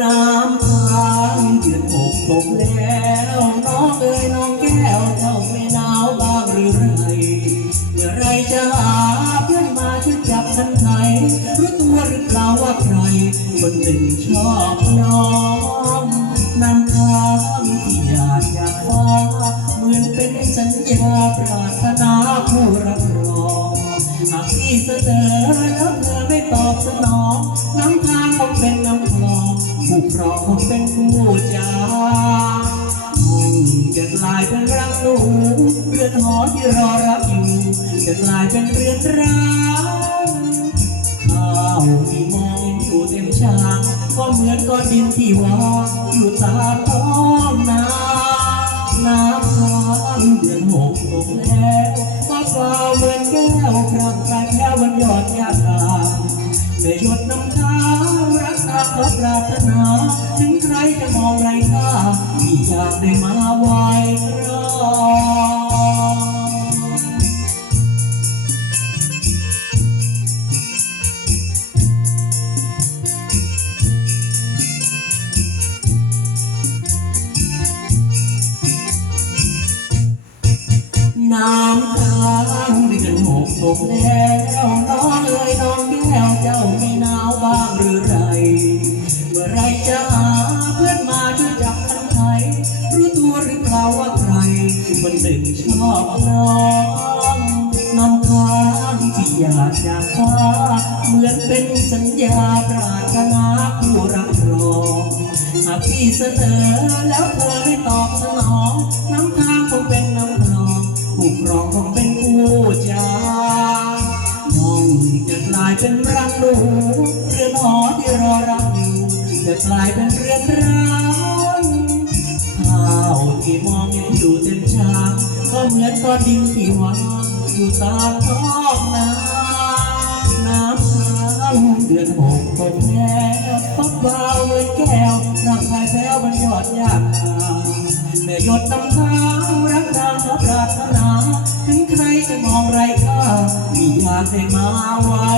น้ำทางเดือนหกตกแล้วน้องเอ๋ยน้องแก้วเจ้าไม่หนาวบ้างหรือไรเมื่อไรจะหาเพื่อนมาช่วยจับทันไทยรู้ตัวหรือเปล่าว่าใคร คนหนึ่งชอบน้องนำทางที่อยากอยากฟ้าเหมือนเป็นสัญญาปรารถนาผู้รับรองหากที่เสนอแล้วเธอไม่ตอบสนองน้ำทาง ผู้ครองคงเป็นผู้จาคงจะกลายเป็นรังหนูเรือนหอที่รอรับอยู่จะกลายเป็นเรือนร้างข้าวที่มองอยู่เต็มชามก็เหมือนก้อนดินที่วางอยู่ตาต้อ รักษาปรารถนา ถึงใครจะมองไรค่าที่อยากได้มาไว้รอน้ำค้างเดือนหกตกแล้วน้องเอ๋ยน้องแก้วเจ้าไม่หนาวบ้างหรือไราว่าใครคนหนึ่งชอบน้องน้ำค้างที่อยากจากฟ้าเหมือนเป็นสัญญาปรารถนาผู้รับรอหากพี่เสนอแล้วเธอไม่ตอบสนองน้ำค้างคงเป็นน้ำคลองผู้ครองคงเป็นผู้จามองจะกลายเป็นรังหนูเรือนหอที่รอรับอยู่จะกลายเป็นเรือนร้างาที่มองเห็นอยู่เต็มชาก็เหมือนก้อนดินที่วางอยู่ตามท้องนาน้ำค้างเดือนหกตกแล้พับเบาเหมือนแก้วร่างกายแผ้วมันยอดยากหาแม่หยดน้ำค้ารักนางขอปรารถนา ถึงใครจะมองไรค่าที่อยากได้มาไว้